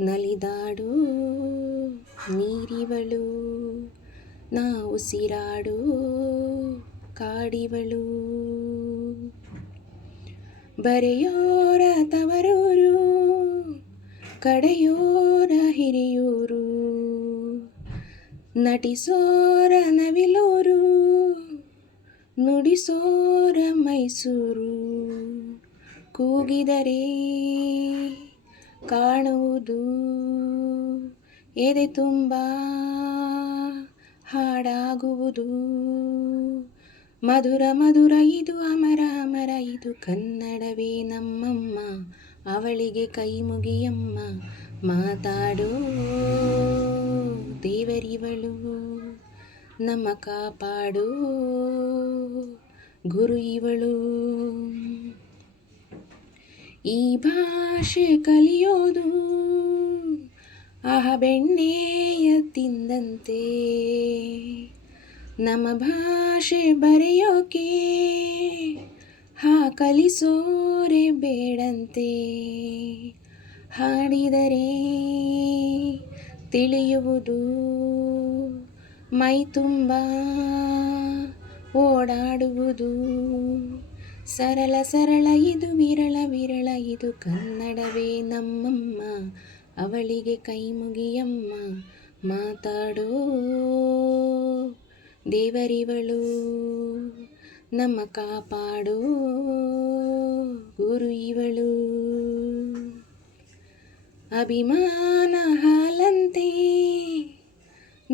ನಲಿದಾಡು ನೀರಿವಳು ನಾ ಉಸಿರಾಡು ಕಾಡಿವಳು. ಬರೆಯೋರ ತವರೂರು ಕಡೆಯೋರ ಹಿರಿಯೂರು. ನಟಿಸೋರ ನವಿಲೂರು ನುಡಿಸೋರ ಮೈಸೂರು. ಕೂಗಿದರೆ ಕಾಣುವುದು. ಎದೆ ತುಂಬ ಹಾಡಾಗುವುದು. ಮಧುರ ಮಧುರ ಇದು ಅಮರ ಅಮರ ಇದು ಕನ್ನಡವೇ ನಮ್ಮಮ್ಮ. ಅವಳಿಗೆ ಕೈ ಮುಗಿಯಮ್ಮ. ಮಾತಾಡೋ ದೇವರಿವಳು. ನಮ್ಮ ಕಾಪಾಡು ಗುರು ಇವಳು. ಈ ಭಾಷೆ ಕಲಿಯೋದು ಆಹ ಬೆಣ್ಣೆಯ ತಿಂದಂತೆ. ನಮ್ಮ ಭಾಷೆ ಬರೆಯೋಕೆ ಹಾ ಕಲಿಸೋರೆ ಬೇಡಂತೆ. ಹಾಡಿದರೆ ತಿಳಿಯುವುದು ಮೈ ತುಂಬ ಓಡಾಡುವುದು ಸರಳ ಸರಳ ಇದು ವಿರಳ ವಿರಳ ಇದು ಕನ್ನಡವೇ ನಮ್ಮಮ್ಮ, ಅವಳಿಗೆ ಕೈ ಮುಗಿಯಮ್ಮ ಮಾತಾಡೋ ದೇವರಿವಳು. ನಮ್ಮ ಕಾಪಾಡೋ ಗುರು ಇವಳು. ಅಭಿಮಾನ ಹಾಲಂತೆ,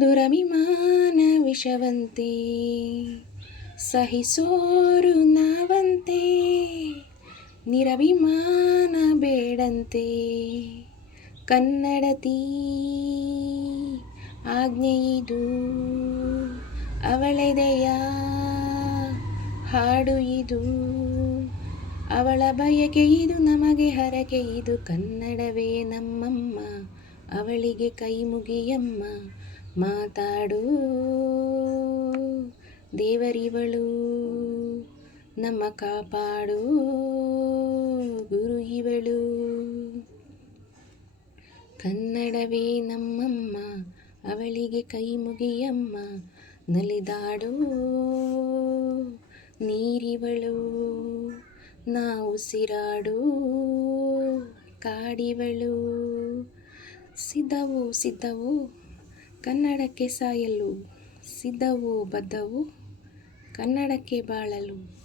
ದುರಭಿಮಾನ ವಿಷವಂತೆ, ಸಹಿಸೋರು ನಾವಂತೆ. ನಿರಭಿಮಾನ ಬೇಡಂತೆ. ಕನ್ನಡತಿ ಆಜ್ಞೆಯಿದು ಅವಳೆದೆಯ ಹಾಡು ಇದು. ಅವಳ ಬಯಕೆ ಇದು, ನಮಗೆ ಹರಕೆ ಇದು. ಕನ್ನಡವೇ ನಮ್ಮಮ್ಮ, ಅವಳಿಗೆ ಕೈ ಮುಗಿಯಮ್ಮ. ಮಾತಾಡು. ದೇವರಿವಳು, ನಮ್ಮ ಕಾಪಾಡು. ಇವಳು ಕನ್ನಡವೇ ನಮ್ಮಮ್ಮ, ಅವಳಿಗೆ ಕೈ ಮುಗಿಯಮ್ಮ, ನಲಿದಾಡೋ ನೀರಿವಳು. ನಾ ಉಸಿರಾಡೋ ಕಾಡಿವಳು. ಸಿದ್ಧವೋ ಸಿದ್ಧವೋ ಕನ್ನಡಕ್ಕೆ ಸಾಯಲು. ಸಿದ್ಧವೋ ಬದ್ಧವೋ ಕನ್ನಡಕ್ಕೆ ಬಾಳಲು.